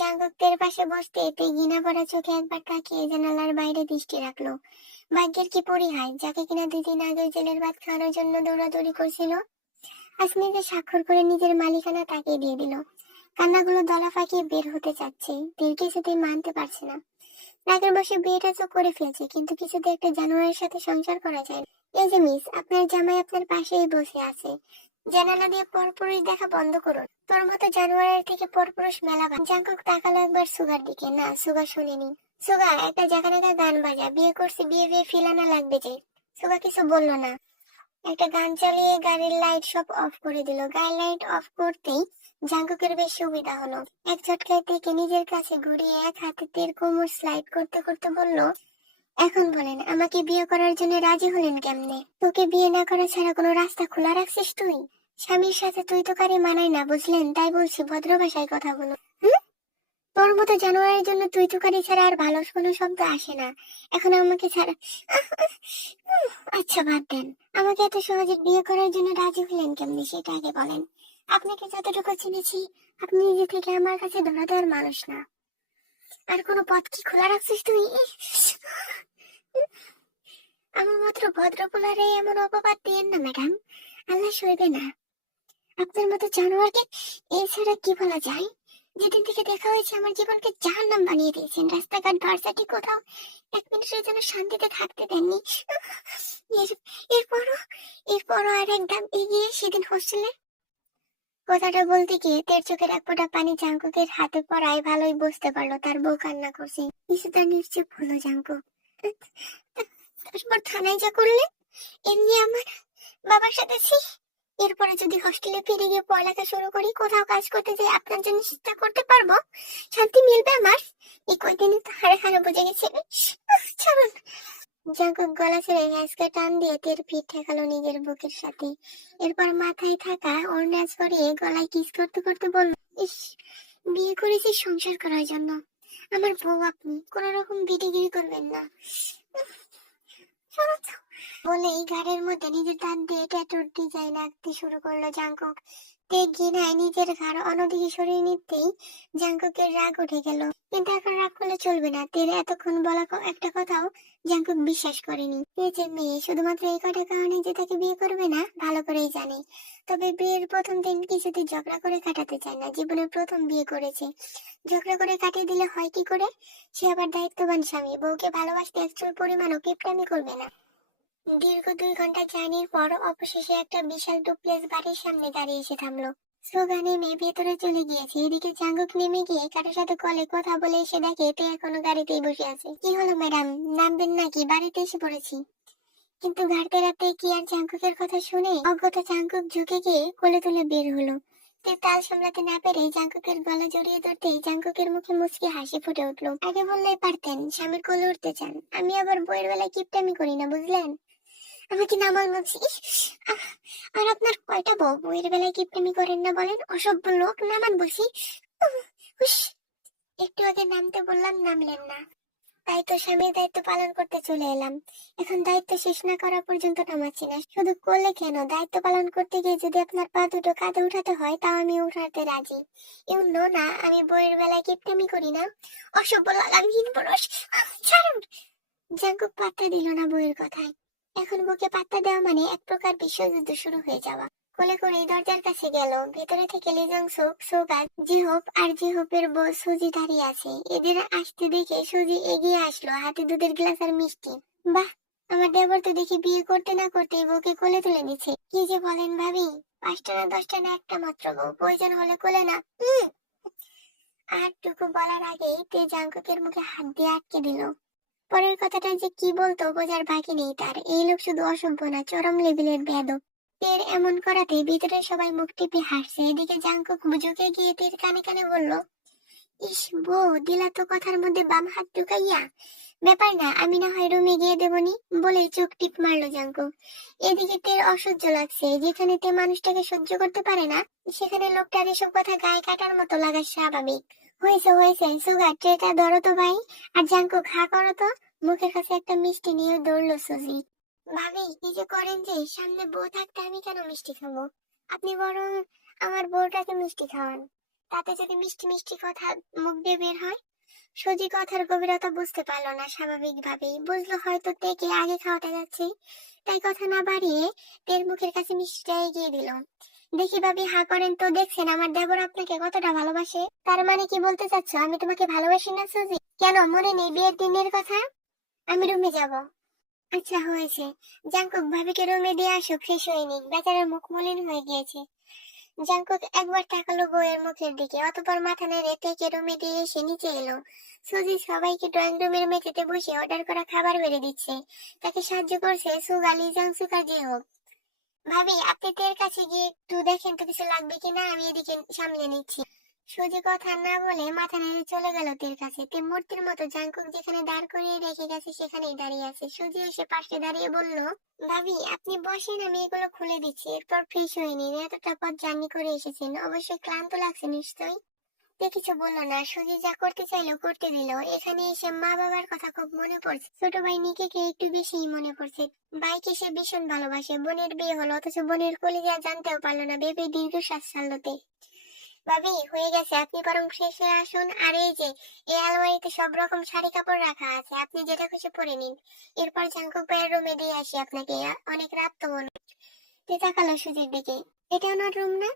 জাঙ্কুকের পাশে বসতে তে ঘৃণা ভরা চোখে একবার তাকিয়ে জানালার বাইরে দৃষ্টি রাখলো। ভাগ্যের কি পরিহাস, যাকে কিনা 2 দিন আগে জেলের ভাত খাওয়ানোর জন্য দৌড়াদৌড়ি করছিল, আজ নিজে স্বাক্ষর করে নিজের মালিকানা তাকে দিয়ে দিল। কান্নাগুলো দলা ফাঁকিয়ে বের হতে চাচ্ছে, তীর কিছুতেই মানতে পারছে না। রাগের বসে বিয়েটা তো করে ফেলছে, কিন্তু কিছুতে একটা জানোয়ারের সাথে সংসার করা যায় না। এই যে মিস, আপনার জামাই আপনার পাশেই বসে আছে, জানালা দিয়ে পরপুরুষ দেখা বন্ধ করুন। তোর মতো জানোয়ারের থেকে পরপুরুষ মেলা ভালো। জাঙ্কুক তাকালো একবার সুগার দিকে, না সুগা শুনেনি। সুগা, একটা জায়গা গান বাজা, বিয়ে করছি, বিয়ে বিয়ে ফিলানা লাগবে যে। সুগা কিছু বললো না, একটা গান চালিয়ে গাড়ির লাইট সব অফ করে দিল। গাড়ির লাইট অফ করতেই জাঙ্কুকের বেশ সুবিধা হলো। এক ঝটকায় থেকে নিজের কাছে ঘুরিয়ে এক হাতে তের কোমর স্লাইড করতে করতে বলল, এখন বলেন, আমাকে বিয়ে করার জন্য রাজি হলেন কেমনে? তোকে বিয়ে না করা ছাড়া কোনো রাস্তা খোলা রাখছিস তুই? স্বামীর সাথে তুই তো কারে মানায় না, বুঝলেন? তাই বলছি ভদ্র ভাষায় কথা বলো। তোর মতো জানোয়ারের জন্য তুই তুকারি ছাড়া আর ভালো কোনো শব্দ আসে না। এখন আমাকে ছাড়া আচ্ছা বাদ দেন, আমাকে এত সহজে বিয়ে করার জন্য রাজি হলেন কেমনি সেটা আগে বলেন। আপনাকে যতটুকু চিনেছি, আপনি নিজে থেকে আমার কাছে ধরা দেওয়ার মানুষ না। আর কোনো পথ কি খোলা রাখছিস তুই? আমার মাত্র ভদ্র পোলারে এমন অপবাদ দিয়েন না ম্যাডাম, আল্লাহ সইবে না। আপনার মতো জানোয়ারকে এছাড়া কি বলা যায়? যেদিন থেকে দেখা হয়েছে আমার জীবনকে জাহান্নাম বানিয়ে দিয়েছেন। রাস্তাঘাট ভার্সিটি কোথাও 1 মিনিটের জন্য শান্তিতে থাকতে দেননি। এরপরও এরপরও আর একদম এগিয়ে সেদিন হোস্টেলে। কথাটা বলতে গিয়ে তের চোখের এক ফোঁটা পানি জাঙ্কুকের হাতে পড়ায় ভালোই বুঝতে পারলো তার বউ কান্না করছে। কিছুটা নিশ্চুপ হলো জাঙ্কুক। তারপর থানায় যা করলে, এমনি আমার বাবার সাথে এরপরে যদি হোস্টেলে ফিরে গিয়ে পড়ালেখা শুরু করি, কোথাও কাজ করতে যাই, আপনার জন্য চিন্তা করতে পারবো, শান্তি মিলবে আমার? এই কয়দিনে তো হাড়ে হাড়ে বুঝে গেছে। ছাড়ুন। জাঙ্কুক গলা ছেড়ে হ্যাঁচকা টান দিয়ে তের পিঠ ঠেকালো নিজের বুকের সাথে। এরপর মাথায় থাকা ওড়না ছড়িয়ে গলায় কিস করতে করতে বলল, ইস, বিয়ে করেছি সংসার করার জন্য, আমার বউ আপনি, কোন রকম বিটিগিরি করবেন না। বলেই ঘাড়ের মধ্যে নিজের দাঁত দিয়ে ট্যাটুর ডিজাইন আঁকতে শুরু করলো জাঙ্কুক। তে ঘৃণায় নিজের ঘাড় অন্যদিকে সরিয়ে নিতেই জাঙ্কুকের রাগ উঠে গেল। কিন্তু এখন রাগ করলে চলবে না। তের এতক্ষণ বলা একটা কথাও জাঙ্কুক বিশ্বাস করেনি। তে যে মেয়ে, শুধুমাত্র এই কটা কারণে যে তাকে বিয়ে করবে না ভালো করেই জানে। তবে বিয়ের প্রথম দিন কিছুতে ঝগড়া করে কাটাতে চায় না। জীবনের প্রথম বিয়ে করেছে, ঝগড়া করে কাটিয়ে দিলে হয় কি করে? সে আবার দায়িত্ববান স্বামী, বউকে ভালোবাসতে একচুল পরিমাণও কিপটামি করবে না। দীর্ঘ 2 ঘন্টা জার্নির পর অবশেষে একটা বিশাল ডুপ্লেক্স বাড়ির সামনে দাঁড়িয়ে এসে থামলো। সোগা নেমে ভেতরে চলে গিয়েছে। এদিকে জাঙ্গুক নেমে গিয়ে কারোর সাথে কলে কথা বলে এসে দেখে তে এখনো গাড়িতেই বসে আছে। কি হলো ম্যাডাম, নামবেন নাকি? বাড়িতে এসে পড়েছি। কিন্তু ঘাড়তে রাতে কি আর জাঙ্কুকের কথা শুনে অজ্ঞাত জাঙ্কুক ঝুঁকে গিয়ে কোলে তুলে বের হলো। তে তাল সামলাতে না পেরে জাঙ্কুকের গলা জড়িয়ে ধরতেই জাঙ্কুকের মুখে মুচকি হাসি ফুটে উঠলো। আগে বললেই পারতেন স্বামীর কোলে উঠতে চান, আমি আবার বইয়ের বেলায় কিপটামি করি না, বুঝলেন? আমাকে নামাল বলছি। আর আপনার কয়টা বউ, বউয়ের বেলায় কিপটামি করেন না বলেন? অসভ্য লোক, নামান বলছি। একটু আগে নামতে বললাম, নামলেন না। তাই তো স্বামীর দায়িত্ব পালন করতে চলে এলাম। এখন দায়িত্ব শেষ না করা পর্যন্ত নামাচ্ছি না। শুধু কোলে কেন, দায়িত্ব পালন করতে গিয়ে যদি আপনার পা দুটো কাঁধে উঠাতে হয়, তাও আমি উঠাতে রাজি। ইউ নো না আমি বইয়ের বেলায় কিপটামি করি না। অসভ্য লাগামহীন পুরুষ, ছাড়ুন। জাঙ্কুক পাত্তা দিল না বইয়ের কথায়। এখন বুকে পাত্তা দেওয়া মানে এক প্রকার বিশ্বযুদ্ধ শুরু হয়ে যাওয়া। কোলে করে দরজার কাছে গেল। ভেতরে থেকে লিজং সোক, সোগাত, জিহোপ আর জিহোপের বউ সুজি দাঁড়িয়ে আছে। এদের আসতে দেখে সুজি এগিয়ে আসলো, হাতে দুধের গ্লাস আর মিষ্টি। বাহ, আমার দেবর তো দেখি বিয়ে করতে না করতে বউকে কোলে তুলে দিচ্ছে। কি যে বলেন ভাবি, 5টা না 10টা না, একটা মাত্র বউ, প্রয়োজন হলে কোলে না। আর টুকু বলার আগেই তে জাঙ্কুকের মুখে হাত দিয়ে আটকে দিল। পরের কথাটা যে কি বলতো বোঝার বাকি নেই তার। এই লোক শুধু অসভ্য না, চরম লেভেলের বেয়াদব। তের এমন করাতে ভিতরে সবাই মুখ টিপে হাসছে। এদিকে জাঙ্কুক ঝুঁকে গিয়ে তের কানে কানে বলল, ইস বউ, দিলা তো কথার মধ্যে বাম হাত ঢুকাইয়া। ব্যাপার না, আমি না হয় রুমে গিয়ে দেবনি, বলেই চোখ টিপ মারলো জাঙ্কুক। এদিকে তের অসহ্য লাগছে। যেখানে তে মানুষটাকে সহ্য করতে পারে না, সেখানে লোকটার এসব কথা গায়ে কাটার মতো লাগা স্বাভাবিক। হয়েছে হয়েছে, সুগার ট্রেটা ধরো তো ভাই। আর জাঙ্কুক হা করো তো। মুখের কাছে একটা মিষ্টি নিয়ে দৌড়লো সুজি। ভাবি কি যে করেন যে, সামনে বউ থাকতে আমি কেন মিষ্টি খাবো? আপনি বরং আমার বউটাকে মিষ্টি খাওয়ান। তাতে যদি মিষ্টি মিষ্টি কথা মুখ দিয়ে বের হয়। সুজি কথার গভীরতা বুঝতে পারলো না, স্বাভাবিকভাবেই বুঝলো হয়তো তেকে আগে খাওয়াতে যাচ্ছে, তাই কথা না বাড়িয়ে তের মুখের কাছে মিষ্টিটা এগিয়ে দিল। দেখি ভাবি, হা করেন তো, দেখছেন আমার দেবর আপনাকে কতটা ভালোবাসে? তার মানে কি বলতে চাচ্ছ আমি তোমাকে ভালোবাসি না সুজি? কেন মনে নেই বিয়ের দিনের কথা? আমি রুমে যাব। আচ্ছা হয়েছে, জাঙ্কুক ভাবিকে রুমে দিয়ে আসো, ফ্রেশ হয়ে নিক, বেচারার মুখ মলিন হয়ে গিয়েছে। জাঙ্কুক একবার তাকালো বউয়ের মুখের দিকে, অতঃপর মাথা নেড়ে তেকে রুমে দিয়ে এসে নিচে এলো। সুজি সবাইকে ড্রয়িং রুমের মেঝেতে বসে অর্ডার করা খাবার বেড়ে দিচ্ছে, তাকে সাহায্য করছে সুগা, লিজাং, সুকা যে হোক। ভাবি, আপনি তের কাছে গিয়ে একটু দেখেন তো কিছু লাগবে কিনা, আমি এদিকে সামলে নিচ্ছি। সুজি কথা না বলে মাথা নেড়ে চলে গেল তের কাছে। তে মূর্তির মতো জাঙ্কুক যেখানে দাঁড় করিয়ে রেখে গেছে সেখানেই দাঁড়িয়ে আছে। সুজি এসে পাশে দাঁড়িয়ে বলল, ভাবি আপনি বসেন, আমি এগুলো খুলে দিচ্ছি, এরপর ফ্রেশ হয়ে নিন, এতটা পথ জার্নি করে এসেছেন, অবশ্যই ক্লান্ত লাগছে নিশ্চয়ই। তে কিছু বললো না, সুজি যা করতে চাইলো করতে দিল। এখানে এসে মা বাবার কথা খুব মনে পড়ছে, ছোট ভাই নিকিকে একটু বেশিই মনে পড়ছে। ভাইকে সে ভীষণ ভালোবাসে, বোনের বিয়ে হলো অথচ বোনের কলিজা জানতেও পারলো না, ভেবে দীর্ঘশ্বাস ছাড়লো তে। ভাবি হয়ে গেছে, আপনি বরং ফ্রেশ হয়ে আসুন, আর এই যে এই আলমারিতে সব রকম শাড়ি কাপড় রাখা আছে, আপনি যেটা খুশি পরে নিন, এরপর জাঙ্কুক ভাইয়ের রুমে দিয়ে আসি আপনাকে, অনেক রাত তো মনে। তে তাকালো সুজির দিকে, এটা ওনার রুম না?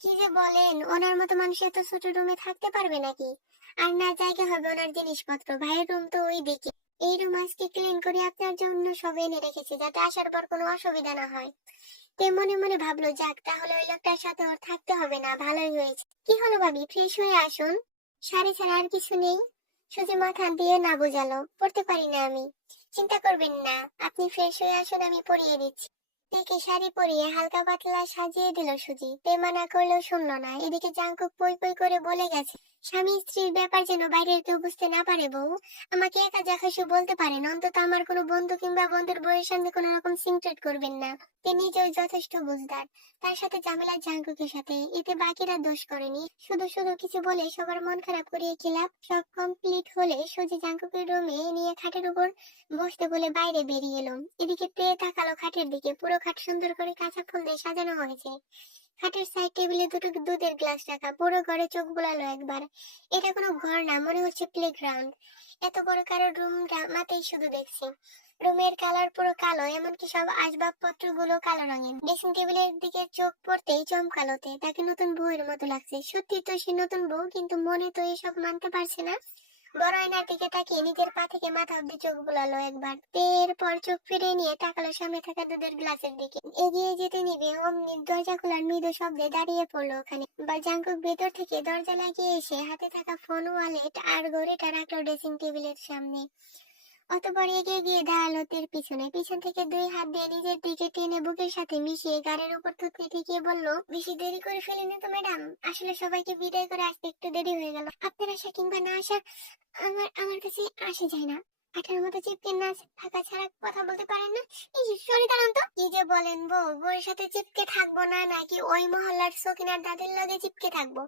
কি যে বলেন, ওনার মতো মানুষ এত ছোট রুমে থাকতে পারবে নাকি? আর না জায়গা হবে ওনার জিনিসপত্র, ভাইয়ের রুম তো ওই দিকে। এই রুম আজকে ক্লিন করে আপনার জন্য সব এনে রেখেছি, যাতে আসার পর কোনো অসুবিধা না হয়। তে মনে মনে ভাবলো, যাক তাহলে ওই লোকটার সাথে ওর থাকতে হবে না, ভালোই হয়েছে। কি হলো ভাবি, ফ্রেশ হয়ে আসুন, শাড়ি ছাড়া আর কিছু নেই? শুধু মাথা দিয়ে না বোঝালো, পড়তে পারি না আমি। চিন্তা করবেন না, আপনি ফ্রেশ হয়ে আসুন, আমি পরিয়ে দিচ্ছি। তেকে শাড়ি পরিয়ে হালকা পাতলা সাজিয়ে দিল সুজি। তে মানা করলেও শুনলো না। এদিকে জাঙ্কুক পই পই করে বলে গেছে, স্বামী স্ত্রীর ব্যাপার যেন বাইরের কেউ বুঝতে না পারে বউ। আমাকে একা যা খুশি বলতে পারেন, অন্তত আমার কোনো বন্ধু কিংবা বন্ধুর বউয়ের সামনে কোনো রকম সিক্রেট করবেন না। তে নিজেও যথেষ্ট বুঝদার, তার সাথে ঝামেলা জাঙ্কুকের সাথে, এতে বাকিরা দোষ করেনি। শুধু শুধু কিছু বলে সবার মন খারাপ করিয়ে কি লাভ? সব কমপ্লিট হলে সুজি জাঙ্কুকের রুমে নিয়ে খাটের উপর বসতে বলে বাইরে বেরিয়ে এলো। এদিকে তে তাকালো খাটের দিকে, পুরো খাট সুন্দর করে কাঁচা ফুল দিয়ে সাজানো হয়েছে। খাটের সাইড টেবিলে দুটো দুধের গ্লাস রাখা, পুরো ঘরে চোখ বুলালো একবার। এটা কোনো ঘর না, মনে হচ্ছে প্লেগ্রাউন্ড। এত বড় কারোর রুম মাতেই শুধু দেখছি। রুমের কালার পুরো কালো, এমনকি সব আসবাবপত্র গুলো কালো রঙের। ড্রেসিং টেবিলের দিকে চোখ পড়তেই চমকালোতে, তাকে নতুন বউয়ের মতো লাগছে। সত্যি তো সে নতুন বউ, কিন্তু মনে তো এসব মানতে পারছে না। বড় আয়নার দিকে তাকিয়ে নিজের পা থেকে মাথা অব্দি চোখ বুলালো একবার। এরপর চোখ ফিরিয়ে নিয়ে তাকালো সামনে থাকা দুধের গ্লাসের দিকে। এগিয়ে যেতে নিবে অমনি দরজা খোলার মৃদু শব্দে দাঁড়িয়ে পড়লো ওখানে। বা জাঙ্কুক ভেতর থেকে দরজা লাগিয়ে এসে হাতে থাকা ফোন, ওয়ালেট আর ঘড়িটা রাখলো ড্রেসিং টেবিলের সামনে। অতঃপর এগিয়ে গিয়ে দাঁড়ালো তের পিছনে, পিছন থেকে দুই হাত দিয়ে নিজের দিকে টেনে বুকের সাথে মিশিয়ে গাড়ির উপর থুতনি ঠেকিয়ে বলল, বেশি দেরি করে ফেলেনি তো ম্যাডাম? আসলে সবাইকে বিদায় করে আসতে একটু দেরি হয়ে গেল। আপনার আসা কিংবা না আসা আমার আমার কাছে আসে যায় না। কাঠের মতো চিপকে না থাকা ছাড়া কথা বলতে পারেন না? এই সরি, দাঁড়ান তো। কি যে বলেন বউ, বউয়ের সাথে চিপকে থাকবো না নাকি ওই মহল্লার সকিনার দাদির লগে চিপকে থাকবো?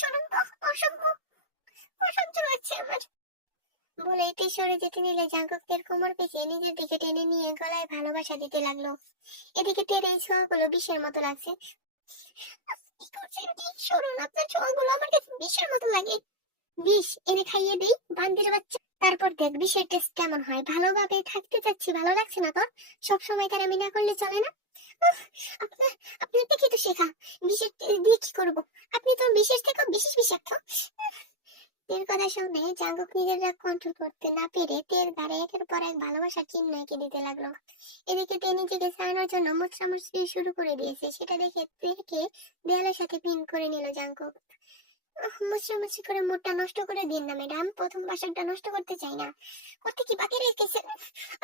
শুনুন তো, অসভ্য, অসহ্য হচ্ছে আমার। বলে এতে সরে যেতে নিলে জাঙ্কুক তের কোমর পেঁচিয়ে নিজের দিকে টেনে নিয়ে গলায় ভালোবাসা দিতে লাগলো। এদিকে তের এই ছোঁয়াগুলো বিষের মতো লাগছে। কি করছেন কি? সরুন, আপনার ছোঁয়াগুলো আমার কাছে বিষের মতো লাগে। বিষ এনে খাইয়ে দিই বান্দির বাচ্চা, তারপর দেখ বিষের টেস্ট কেমন হয়। ভালোভাবে থাকতে চাচ্ছি, ভালো লাগছে না তোর? সব সময় তার আমি না করলে চলে না। উফ, আপনার আপনার থেকে তো শেখা, বিষের দিয়ে কি করবো? আপনি তো বিশেষ থেকে বিশেষ বিষাক্ত। তের কথা শুনে জাঙ্কুক নিজের রাগ কন্ট্রোল করতে না পেরে তের গাড়ে একের পর এক ভালোবাসার চিহ্ন এঁকে দিতে লাগলো। এদিকে তে নিজেকে ছাড়ানোর জন্য মুচড়ামুচড়ি শুরু করে দিয়েছে, সেটা দেখে তেকে দেয়ালের সাথে পিন করে নিল জাঙ্কুক। মুচড়ামুচড়ি করে মুডটা নষ্ট করে দিন না ম্যাডাম, প্রথম বাসনটা নষ্ট করতে চাই না। করতে কি বাকি রেখেছেন?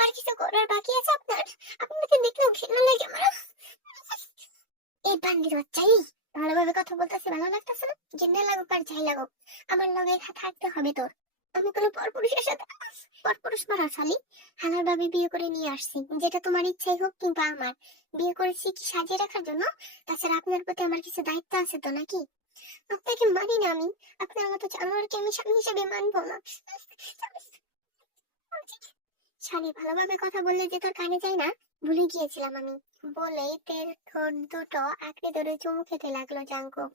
আর কিছু করার বাকি আছে আপনার? আপনাকে দেখলেও ঘৃণা লাগে আমার। এই বান্দির বাচ্চাই, ভালোভাবে কথা বলতেছে, ভালো লাগতেছে না? ঘৃণা লাগুক আর যাই লাগুক, আমার লগে থাকতে হবে তোর। আমি কোনো পরপুরুষের সাথে পরপুরুষ মারার শালি হালার ভাবে বিয়ে করে নিয়ে আসছি, যেটা তোমার ইচ্ছাই হোক কিংবা আমার। বিয়ে করেছি কি সাজিয়ে রাখার জন্য? তাছাড়া আপনার প্রতি আমার কিছু দায়িত্ব আছে তো নাকি? আপনাকে মানি না আমি, আপনার মতো জানোয়ারকে আমি স্বামী হিসেবে মানবো না। শালি, ভালোভাবে কথা বললে যে তোর কানে যায় না, ভুলে গিয়েছিলাম আমি। বলেই তের ঠোঁট দুটো আঁকড়ে ধরে চুমু খেতে লাগলো জাঙ্কুক।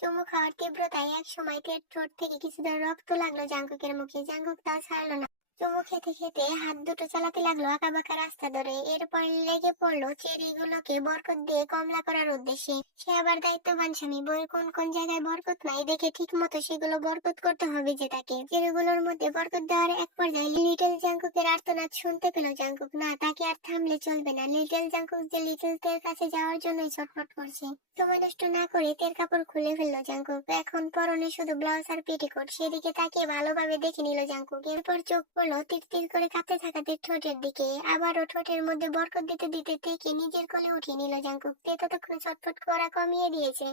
চুমু খাওয়ার তীব্রতায় এক সময় তের ঠোঁট থেকে কিছুটা রক্ত লাগলো জাঙ্কুকের মুখে। জাঙ্কুক তা ছাড়লো না, চুমু খেতে খেতে হাত দুটো চালাতে লাগলো আঁকাবাঁকা রাস্তা ধরে। এরপর লেগে পড়লো চেরি গুলোকে বরকত দিয়ে কমলা করার উদ্দেশ্যে। সে আবার দায়িত্ববান স্বামী, বইয়ের কোন কোন জায়গায় বরকত নাই দেখে ঠিক মতো সেগুলো বরকত করতে হবে যে তাকে। চেরিগুলোর মধ্যে বরকত দেওয়ার এক পর্যায়ে লিটল জাঙ্কুকের আর্তনাদ শুনতে পেল জাঙ্কুক। না, তাকে আর থামলে চলবে না। লিটল জাঙ্কুক যে লিটল তের কাছে যাওয়ার জন্যই ছটফট করছে। সময় নষ্ট না করে তের কাপড় খুলে ফেললো জাঙ্কুক। এখন পরনে শুধু ব্লাউজ আর পেটিকোট। সেদিকে তাকিয়ে ভালোভাবে দেখে নিল জাঙ্কুক। এরপর চোখ পড়লো তীর তীর করে কাঁপতে থাকা তের ঠোঁটের দিকে। আবারও ঠোঁটের মধ্যে বরকত দিতে দিতে তেকে নিজের কোলে উঠিয়ে নিল জাঙ্কুক। তে ততক্ষণে ছটফট করা কমিয়ে দিয়েছে।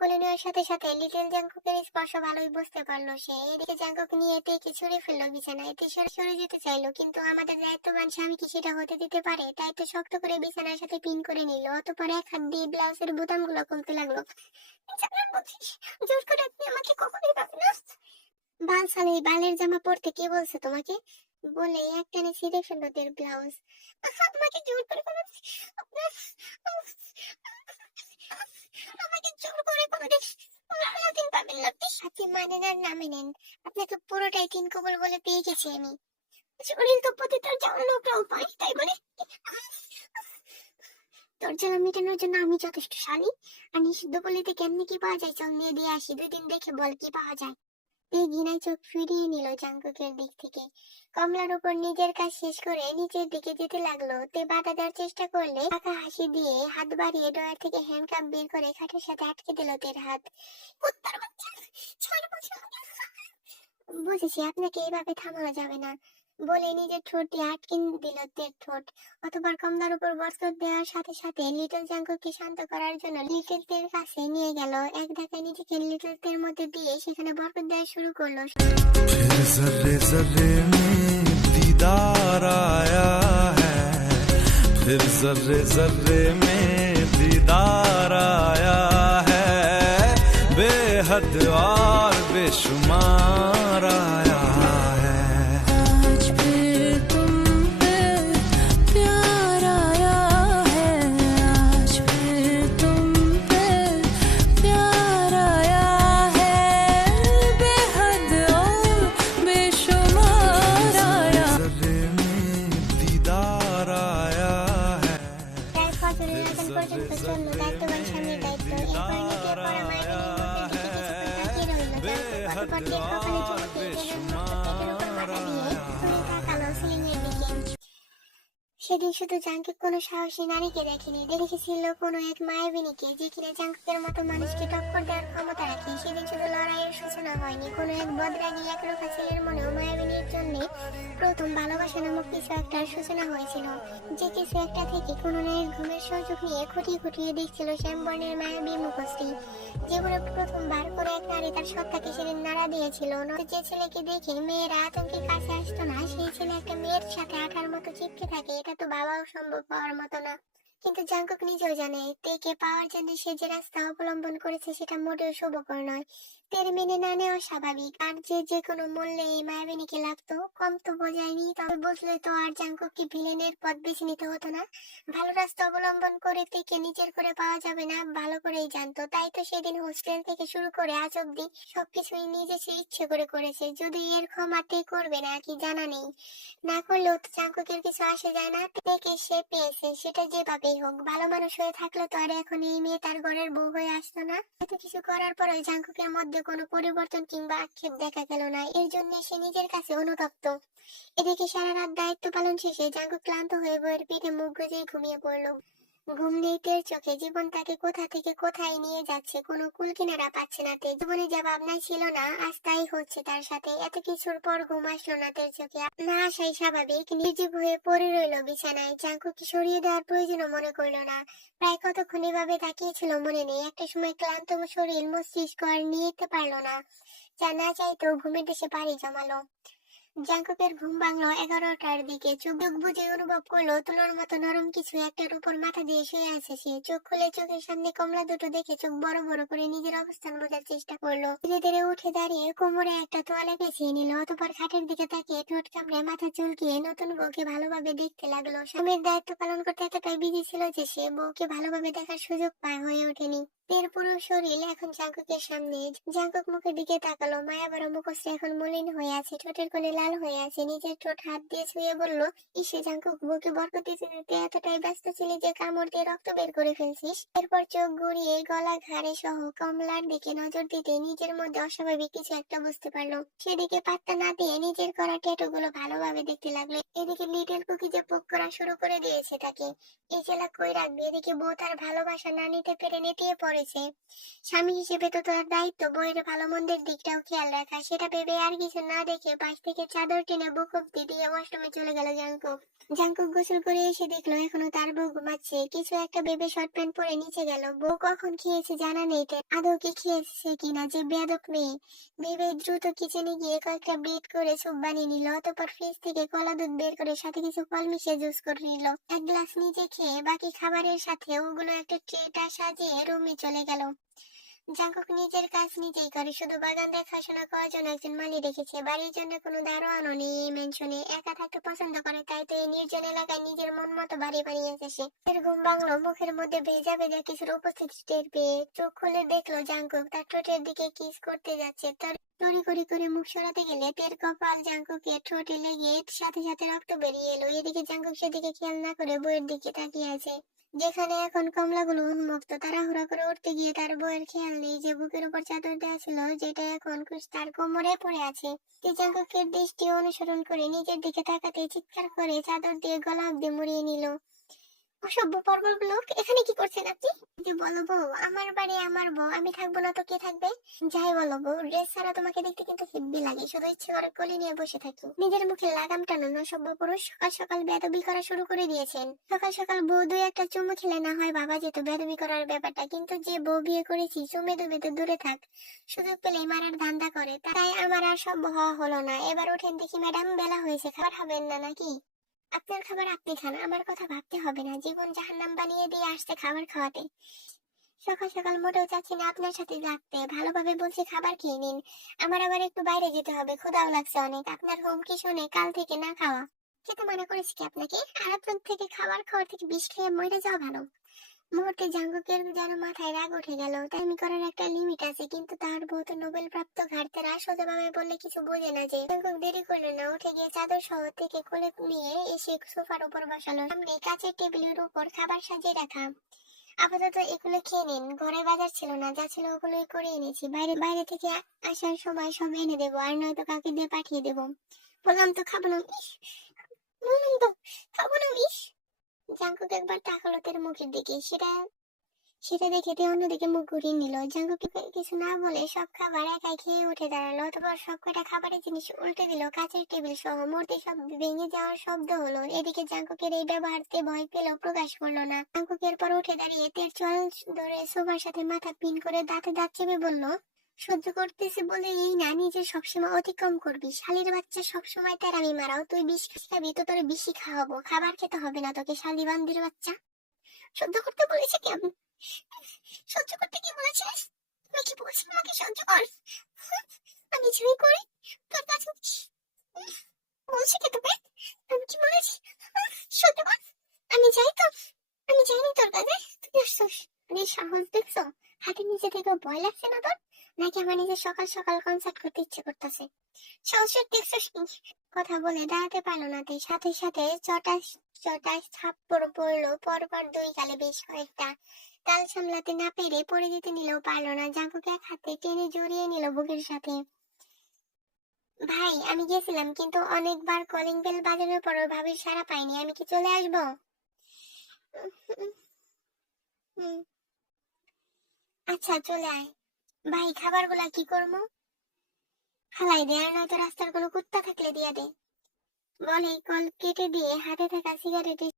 কোলে নেওয়ার সাথে সাথে লিটল জাঙ্কুকের স্পর্শ ভালোই বুঝতে পারলো সে। এদিকে জাঙ্কুক নিয়ে তেকে ছুঁড়ে ফেললো বিছানায়। তে সরে যেতে চাইলো, কিন্তু আমাদের দায়িত্ববান স্বামী কি সেটা হতে দিতে পারে? তাই তো শক্ত করে বিছানার সাথে পিন করে নিল। অতঃপর এক হাত দিয়ে ব্লাউজের বোতামগুলো খুলতে লাগলো। জোর করে আপনি আমাকে কখনোই পাবেন না। বাল সালে, বালের জামা পরতে কে বলছে তোমাকে? বলে একটানে ছিঁড়ে ফেললো তের ব্লাউজ। আমাকে জোর করে আমাকে জোর করে কোনোদিন কোনোদিন পাবেন না। আপনি মানেন আর নামে নেন, আপনাকে পুরোটাই তিন কবল বলে পেয়ে গেছি আমি। শরীর তো প্রতি তার জ্বালানো একটা উপায়, তাই বলে তোর জ্বালা মেটানোর জন্য আমি যথেষ্ট শালী। আর নিষিদ্ধ বলিতে কেমনি কি পাওয়া যায়, চল নিয়ে দিয়ে আসি, 2 দিন দেখে বল কি পাওয়া যায়। এই ঘৃণায় চোখ ফিরিয়ে নিল জাঙ্কুকের দিক থেকে। কমলার উপর নিজের কাজ শেষ করে নিচের দিকে যেতে লাগলো। তে বাধা দেওয়ার চেষ্টা করলে কাকা হাসি দিয়ে হাত বাড়িয়ে ড্রয়ার থেকে হ্যান্ডকাপ বের করে খাটের সাথে আটকে দিল তের হাত। কুত্তার বাচ্চা, ছাড় বলছি আমাকে। বুঝেছি, আপনাকে এইভাবে থামানো যাবে না। বলে নিজের ঠোঁট দিয়ে আটকে দিল তের ঠোঁট। অতঃপর কমলার উপর বরকত দেওয়ার সাথে সাথে লিটল জাঙ্কুককে শান্ত করার জন্য লিটল তের কাছে নিয়ে গেল। এক ধাক্কায় নিজেকে লিটল তের মধ্যে দিয়ে সেখানে বরকত দেওয়া শুরু করলো। फिर जर्रे जर्रे में दीदार आया है, फिर जर्रे जर्रे में दीदार आया है, बेहद और बेशुमार आया है। आज फिर तुम पे प्यार आया है, आज फिर तुम पे प्यार आया है, बेहद और बेशुमार आया। जर्रे में दीदार आया है, প্রায় ফজরের আজান পর্যন্ত চলল দায়িত্ববান স্বামীর দায়িত্ব। এরপর নিচে পড়া মায়াবিনীর মুখের দিকে কিছুক্ষণ তাকিয়ে রইল। অতঃপর টের কপালে চুমুকে টেবিলের উপর মাথা দিয়ে ঘুরে তাকালো সিলিংয়ের দিকে। সেদিন শুধু জাঙ্কুক কোনো সাহসী নারীকে দেখেনি, দেখেছিল কোনো এক মায়াবিনীকে, যে কিনা জাঙ্কুকের মতো মানুষকে টক্কর দেওয়ার ক্ষমতা রাখে। সেদিন শুধু লড়াইয়ের সূচনা হয়নি, কোনো এক বদরাগী একরোখা ছেলের মনেও মায়াবিনীর জন্য প্রথম ভালোবাসা নামক কিছু একটার সূচনা হয়েছিল। যে কিছু একটা থেকে কোনো নারীর ঘুমের সুযোগ নিয়ে খুঁটিয়ে খুঁটিয়ে দেখছিল শ্যামবর্ণের মায়াবী মুখশ্রী। জীবনে প্রথমবার কোনো এক নারী তার সত্তাকে সেদিন নাড়া দিয়েছিল। যে ছেলেকে দেখে মেয়েরা আতঙ্কের কাছে আসতো না, সেই ছেলে একটা মেয়ের সাথে আঠার মতো চিপকে থাকে, এটা তো ভাবাও সম্ভব হওয়ার মতো না। কিন্তু জাঙ্কুক নিজেও জানে তেকে পাওয়ার জন্য সে যে রাস্তা অবলম্বন করেছে সেটা মোটেও শুভকর নয়। তের মেনে না নেওয়া স্বাভাবিক। আর যে কোনো মূল্যে এই মায়াবিনীকে লাগতো, কম তো বোঝায়নি, তবে বুঝলে তো আর জাঙ্কুককে ভিলেনের পথ বেছে নিতে হতো না। ভালো রাস্তা অবলম্বন করে তেকে নিজের করে পাওয়া যাবে না ভালো করেই জানতো। তাই তো সেদিন হোস্টেল থেকে শুরু করে আজ অব্দি সবকিছুই নিজে সে ইচ্ছে করে করেছে। যদি এর ক্ষমা তে করবে না কি জানা নেই, না করলেও তো জাঙ্কুকের কিছু আসে যায় না। তেকে সে পেয়েছে, সেটা যেভাবেই হোক। ভালো মানুষ হয়ে থাকলে তো আর এখন এই মেয়ে তার ঘরের বউ হয়ে আসতো না। এত কিছু করার পরেও জাঙ্কুকের মধ্যে কোনো পরিবর্তন কিংবা আক্ষেপ দেখা গেল না, এর জন্য সে নিজের কাছে অনুতপ্ত। এদিকে সারা রাত দায়িত্ব পালন শেষে জাঙ্কুক ক্লান্ত হয়ে বইয়ের পিঠে মুখ গুজেই ঘুমিয়ে পড়লো। ঘুম নেই তের চোখে। জীবন তাকে কোথা থেকে কোথায় নিয়ে যাচ্ছে কোনো কুল কিনারা পাচ্ছে না তে। জীবনে যা ভাবনা ছিল না আজ তাই হচ্ছে তার সাথে। এত কিছুর পর ঘুম আসলো না তের চোখে। না আসাই স্বাভাবিক। নির্জীব হয়ে পড়ে রইল বিছানায়। জাঙ্কুককে সরিয়ে দেওয়ার প্রয়োজনও মনে করলো না। প্রায় কতক্ষণ এভাবে তাকিয়েছিল মনে নেই। একটা সময় ক্লান্ত শরীর মস্তিষ্ক আর নিতে পারলো না, যা না চাইতেও ঘুমের দেশে পাড়ি জমালো। জাঙ্কুকের ঘুম ভাঙলো 11টার দিকে। চোখ বুজে অনুভব করলো তুলোর মতো নরম কিছু একটার উপর মাথা দিয়ে শুয়ে আছে সে। চোখ খুলে চোখের সামনে কমলা দুটো দেখে চোখ বড় বড় করে নিজের অবস্থান বোঝার চেষ্টা করলো। ধীরে ধীরে উঠে দাঁড়িয়ে কোমরে একটা তোয়ালে পেঁচিয়ে নিল। অতঃপর খাটের দিকে তাকিয়ে ঠোঁট কামড়ে মাথা চুলকিয়ে নতুন বউকে ভালোভাবে দেখতে লাগলো। স্বামীর দায়িত্ব পালন করতে এতটাই বিজি ছিল যে সে বউকে ভালোভাবে দেখার সুযোগ পায় হয়ে ওঠেনি। এর পুরো শরীর এখন জাঙ্কুকের সামনে। জাঙ্কুক মুখের দিকে তাকালো। মায়াবড় মুখশ্রী এখন মলিন হয়ে আছে, ঠোঁটের কোণে লাল হয়ে আছে। নিজের ঠোঁট হাত দিয়ে ছুঁয়ে বলল, ইসে জাঙ্কুক, বউকে বরকত দিতে দিতে এতটাই ব্যস্ত ছিলি যে কামড় দিয়ে রক্ত বের করে ফেলছিস। এরপর চোখ ঘুরিয়ে গলা ঘাড়ে সহ কমলার দিকে নজর দিতে নিজের মধ্যে অস্বাভাবিক কিছু একটা বুঝতে পারলো। সেদিকে পাত্তা না দিয়ে নিজের করা ট্যাটু গুলো ভালোভাবে দেখতে লাগলো। এদিকে লিটল কুকি যে পোক করা শুরু করে দিয়েছে তাকে। এই জেলা কই রাখবে? এদিকে বউ তার ভালোবাসা না নিতে পেরে নেতিয়ে পড়েছে। স্বামী হিসেবে তো তার দায়িত্ব বউয়ের ভালো মন্দের দিকটাও খেয়াল রাখা। সেটা ভেবে আর কিছু না দেখে পাশ থেকে চাদর টেনে বুক অব্দি দিয়ে ওয়াশরুমে চলে গেল জাঙ্কুক। জাঙ্কুক গোসল করে এসে দেখলো এখনো তার বউ ঘুমাচ্ছে। কিছু একটা ভেবে শর্ট প্যান্ট পরে নিচে গেল। বউ কখন খেয়েছে জানা নেই তার, আদৌ কি খেয়েছে কিনা, যে বেয়াদব মেয়ে ভেবে দ্রুত কিচেনে গিয়ে কয়েকটা ব্রেড করে স্যুপ বানিয়ে নিল। অতঃপর ফ্রিজ থেকে কলা দুধ বের করে সাথে কিছু ফল মিশিয়ে জুস করে নিল। এক গ্লাস নিজে খেয়ে বাকি খাবারের সাথে ওগুলো একটা ট্রেটা সাজিয়ে রুমে চলে গেল। জাঙ্কুক নিজের কাজ নিজেই করে, শুধু বাগান দেখাশোনা করার জন্য একজন মালি রেখেছে। বাড়ির জন্য কোনো দারোয়ানও নেই এই ম্যানশনে। একা থাকতে পছন্দ করে, তাই তো এই নির্জন এলাকায় নিজের মন মতো বাড়ি বানিয়েছে সে। এর ঘুম ভাঙলো মুখের মধ্যে ভেজা ভেজা কিছুর উপস্থিতি টের পেয়ে। চোখ খুলে দেখলো জাঙ্কুক তার ঠোঁটের দিকে কিস করতে যাচ্ছে। তার তড়ি করে মুখ সরাতে গেলে তের কপাল জাঙ্কুকের ঠোঁটে লেগে সাথে সাথে রক্ত বেরিয়ে এলো। এদিকে জাঙ্কুক সেদিকে খেয়াল না করে বইয়ের দিকে তাকিয়ে আছে, যেখানে এখন কমলাগুলো উন্মুক্ত। তাড়াহুড়া করে উঠতে গিয়ে তার বউয়ের খেয়াল নেই যে বুকের উপর চাদর দেওয়া ছিল, যেটা এখন তার কোমরে পড়ে আছে। জাঙ্কুকের দৃষ্টি অনুসরণ করে নিজের দিকে তাকাতে চিৎকার করে চাদর দিয়ে গলা অব্দি মুড়িয়ে নিল। অসভ্য পাগল লোক, এখানে কি করছেন আপনি? যে বলো বউ, আমার বাড়ি আমার বউ, আমি থাকবো না তো কে থাকবে? যাই বলো বউ, ড্রেস ছাড়া তোমাকে দেখতে কিন্তু হেব্বি লাগে, শুধু ইচ্ছে করে কোলে নিয়ে বসে থাকি। নিজের মুখে লাগাম টানুন অসভ্য পুরুষ। সকাল সকাল বেয়াদবি করা শুরু করে দিয়েছেন। সকাল সকাল বউ দুই একটা চুমু খেলে না হয় বাবা যেত বেয়াদবি করার ব্যাপারটা, কিন্তু যে বউ বিয়ে করেছি চুমে দুবে তো দূরে থাক, সুযোগ পেলেই মারার ধান্দা করে। তাই আমার আর সভ্য হওয়া হলো না। এবার ওঠেন দেখি ম্যাডাম, বেলা হয়েছে, খাবার খাবেন না নাকি? আপনার খাবার আপনি খান, আমার কথা ভাবতে হবে না। জীবন জাহান্নাম বানিয়ে দিয়ে আসছে খাবার খাওয়াতে। সকাল সকাল মোটেও চাচ্ছি না আপনার সাথে লাগতে, ভালোভাবে বলছি খাবার খেয়ে নিন। আমার আবার একটু বাইরে যেতে হবে, ক্ষুধাও লাগছে অনেক। আপনার হুমকি শুনে কাল থেকে না খাওয়া। খেতে মানা করেছি কি আপনাকে? আর আপনার থেকে খাবার খাওয়ার থেকে বিষ খেয়ে মরে যাওয়া ভালো। মুহূর্তে জাঙ্কুকের যেন মাথায় রাগ উঠে গেল। তাই আমি করার একটা লিমিট আছে, কিন্তু তার বউ তো নোবেল প্রাপ্ত ঘাটতেরা, সোজাভাবে বললে কিছু বোঝে না যে। জাঙ্কুক দেরি করলো না, উঠে গিয়ে চাদর শহর থেকে কোলে নিয়ে এসে সোফার উপর বসালো। সামনে কাঁচের টেবিলের উপর খাবার সাজিয়ে রাখা। আপাতত এগুলো খেয়ে নিন, ঘরে বাজার ছিল না, যা ছিল ওগুলোই করে এনেছি। বাইরে বাইরে থেকে আসার সময় সব এনে দেবো, আর নয়তো কাউকে দিয়ে পাঠিয়ে দেবো। বললাম তো খাবো না, ইস বললাম তো খাবো না, ইস। জাঙ্কুক একবার তাকালো তের মুখের দিকে, সেটা সেটা দেখে তে অন্যদিকে মুখ ঘুরিয়ে নিল। জাঙ্কুক কিছু না বলে সব খাবার একাই খেয়ে উঠে দাঁড়ালো। অতঃপর সব কটা খাবারের জিনিস উল্টে দিল, কাঁচের টেবিল সহ। মুহূর্তে সব ভেঙে যাওয়ার শব্দ হলো। এদিকে জাঙ্কুকের এই ব্যবহারতে ভয় পেলেও প্রকাশ করলো না। জাঙ্কুকের পর উঠে দাঁড়িয়ে তের চল ধরে সোফার সাথে মাথা পিন করে দাঁতে দাঁত চেপে বলল, সহ্য করতেছি বলে এই না নিজে সবসময় অতিক্রম করবি। শালির বাচ্চা সবসময় তেরামি মারাও, তুই বিষ খাবি তো তোর বেশি খাওয়াবো। খাবার খেতে হবে না তোকে, শালি বান্দির বাচ্চা। সহ্য করতে বলেছে কি? সহ্য করতে কি বলেছিস? তুমি কি বলছি আমাকে সহ্য কর? আমি যাই করি তোর কাছে বলছি কি তোকে? আমি কি বলেছি? সহ্য কর। আমি যাই তো, আমি যাইনি তোর কাছে। তুই আসছিস, আমি সাহস দেখছো? হাতে নিচে থেকে ভয় লাগছে না তোর? নাকি আমার নিজে সকাল সকাল কনসার্ট করতে ইচ্ছে করতেছে? সাহসের দেখছিস? কথা বলে দাঁড়াতে পারলো না। তুই সাথে সাথে চটাস চটাস থাপ্পড় পড়লো পরপর দুই গালে বেশ কয়েকটা। তাল সামলাতে না পেরে পড়ে যেতে নিলেও পারলো না। জাঙ্কুক এক হাতে টেনে জড়িয়ে নিল বুকের সাথে। ভাই আমি গেছিলাম, কিন্তু অনেকবার কলিং বেল বাজানোর পরও ভাবির সাড়া পাইনি। আমি কি চলে আসবো? হুম, আচ্ছা চলে আয়। ভাই খাবারগুলা কি করবো? ফালাই দে, আর নয়তো রাস্তার কোনো কুত্তা থাকলে দিয়া দে। বলেই কল কেটে দিয়ে হাতে থাকা সিগারেটের